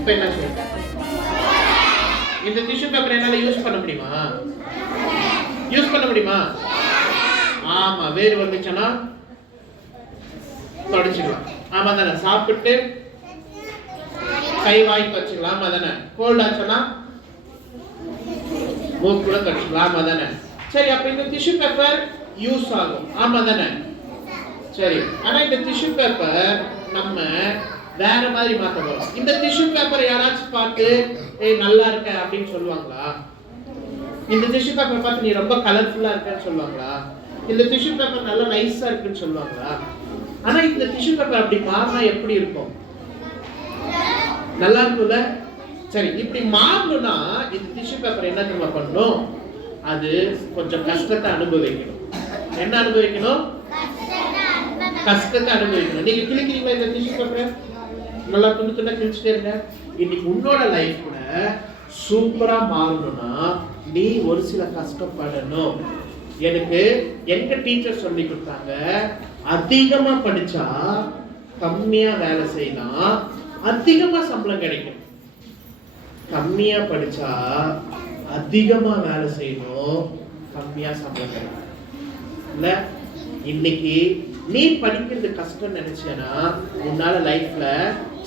இப்ப என்ன சொல்லுங்க? இந்த டிஷ்யூ பேப்பர் என்னால யூஸ் பண்ண முடியுமா? யூஸ் பண்ண முடியுமா? ஆமா, வேறு வந்துச்சுன்னா தொடச்சிக்கலாம். ஆமா தானே? சாப்பிட்டு கை வாய்க்கு வச்சுக்கலாம். ஆமா தானே? கோல்ட் ஆச்சுன்னா மூக்குல தொடச்சிக்கலாம். ஆமா தானே? சரி, அப்ப இந்த டிஷ்யூ பேப்பர் யூஸ் ஆகும். ஆமா தானே? சரி, ஆனா இந்த டிஷ்யூ பேப்பர் நம்ம வேற மாதிரி மாத்த போறோம். இந்த டிஷ்யூ பேப்பர் யாராச்சும் பார்த்து நல்லா இருக்க அப்படின்னு சொல்லுவாங்களா? இந்த டிஷ்யூ பேப்பர் பார்த்து நீ ரொம்ப கலர்ஃபுல்லா இருக்கன்னு சொல்லுவாங்களா? இந்த டிஷ்யூ பேப்பர் நல்லா நைஸா இருக்குன்னு சொல்லுவாங்களா? ஆனா இந்த டிஷ்யூ பேப்பர் அப்படி மாறினா எப்படி இருக்கும்? நல்லா இருக்கும்ல? சரி, இப்படி மாறணும்னா இந்த டிஷ்யூ பேப்பர் என்ன தெரியுமா பண்ணணும்? அது கொஞ்சம் கஷ்டத்தை அனுபவிக்கணும். என்ன அனுபவிக்கணும்? கஷ்டத்தை அனுபவிக்கணும். நீங்க கிழிக்கிறீங்களா இந்த டிஷ்யூ பேப்பர்? நல்லா துண்டு துண்டா கிழிச்சுட்டே இருங்க. இன்னைக்கு உன்னோட லைஃப் கூட சூப்பரா மாறணும்னா நீ ஒரு சில கஷ்டப்படணும். எனக்கு எங்க டீச்சர் சொல்லி கொடுத்தாங்க, அதிகமா படிச்சா கம்மியா வேலை செய்யலாம், அதிகமா சம்பளம் கிடைக்கும். கம்மியா படிச்சா அதிகமா வேலை செய்யணும், கம்மியா சம்பளம் கிடைக்கும். இல்ல, இன்னைக்கு நீ படிக்கிறது கஷ்டம் நினைச்சேன்னா உன்னால லைஃப்ல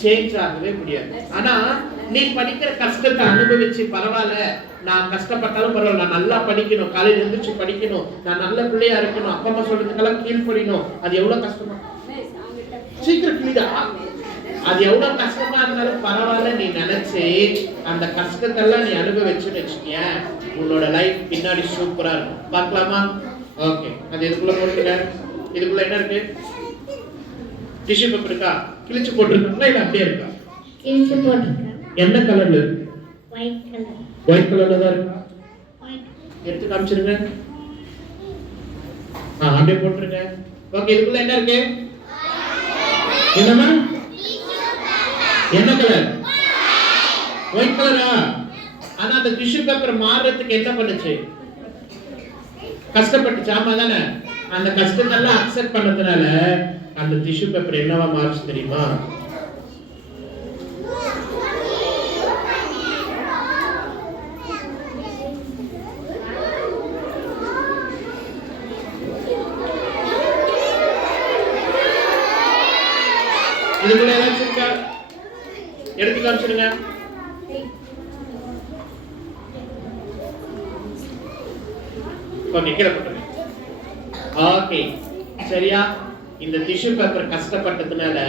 சேஞ்ச் ஆகவே முடியாது. ஆனா நீ படிக்கிற கஷ்டத்தை அனுபவிச்சு பரவாயில்ல, நான் கஷ்டப்பட்டாலும் பரவாயில்ல, நான் நல்லா படிக்கணும், காலையில எழுந்திரிச்சு படிக்கணும், நான் நல்ல பிள்ளையா இருக்கணும், அப்பா அம்மா சொல்றதுக்கெல்லாம் கீழ்ப்படியணும், அது எவ்வளவு கஷ்டமா? சீக்கிரம் கிளிடா. அது எவ்வளவு கஷ்டமா இருந்தாலும் பரவாயில்ல நீ நினைச்சு அந்த கஷ்டத்தெல்லாம் நீ அனுபவிச்சுன்னு வச்சுக்க, உன்னோட லைஃப் பின்னாடி சூப்பரா இருக்கும். பார்க்கலாமா? ஓகே, அது இதுக்குள்ள போட்டுருக்க. இதுக்குள்ள என்ன இருக்கு? டிஷ்யூ பேப்பர் இருக்கா? கிழிச்சு போட்டுருக்கா இல்ல அப்படியே இருக்கா? கிழிச்சு போட்டுருக்கா. என்ன கலர்ல இருக்கு? White colour. ஒயிட் கலர்ல தான் இருக்கா? ஒயிட். எடுத்து காமிச்சிருங்க. அப்படியே போட்டுருங்க. ஓகே, இதுக்குள்ள என்ன இருக்கு? என்னமா? என்ன கலர்? ஒயிட் கலரா? ஆனா அந்த டிஷ்யூ பேப்பர் மாறதுக்கு என்ன பண்ணுச்சு? கஷ்டப்பட்டுச்சு. ஆமா தானே? அந்த கஷ்டத்தெல்லாம் அக்செப்ட் பண்ணதுனால அந்த டிஷ்யூ பேப்பர் என்னவா மாறுச்சு தெரியுமா? இதுக்குள்ள ஏதாச்சும் இருக்கா? எடுத்து காமிச்சிருங்க. ஓகே, கீழே போட்டுருங்க. ஓகே, சரியா? இந்த டிஷ்யூ பேப்பர் கஷ்டப்பட்டதுனால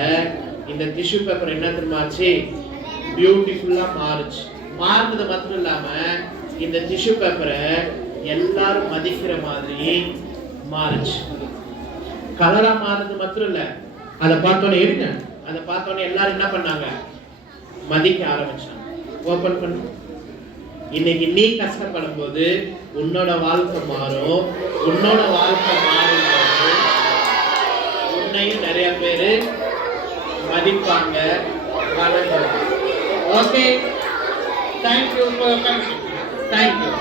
இந்த டிஷ்யூ பேப்பர் என்ன தெரியுமாச்சு? பியூட்டிஃபுல்லா மாறுச்சு. மாறுனது மட்டும் இல்லாம இந்த டிஷ்யூ பேப்பரை எல்லாரும் மதிக்கிற மாதிரி மாறுச்சு. கலரா மாறுறது மட்டும் இல்ல, அதை பார்த்தோன்னே எடுங்க, அதை பார்த்தோன்னே எல்லாரும் என்ன பண்ணாங்க? மதிக்க ஆரம்பிச்சாங்க. ஓபன் பண்ணு. இன்னைக்கு நீ கஷ்டப்படும் போது உன்னோட வாழ்க்கை மாறும். உன்னோட வாழ்க்கை மாறும் போது உன்னையும் நிறைய பேரு மதிப்பாங்க, வளர்ப்பாங்க. Okay, thank you. தேங்க்யூ.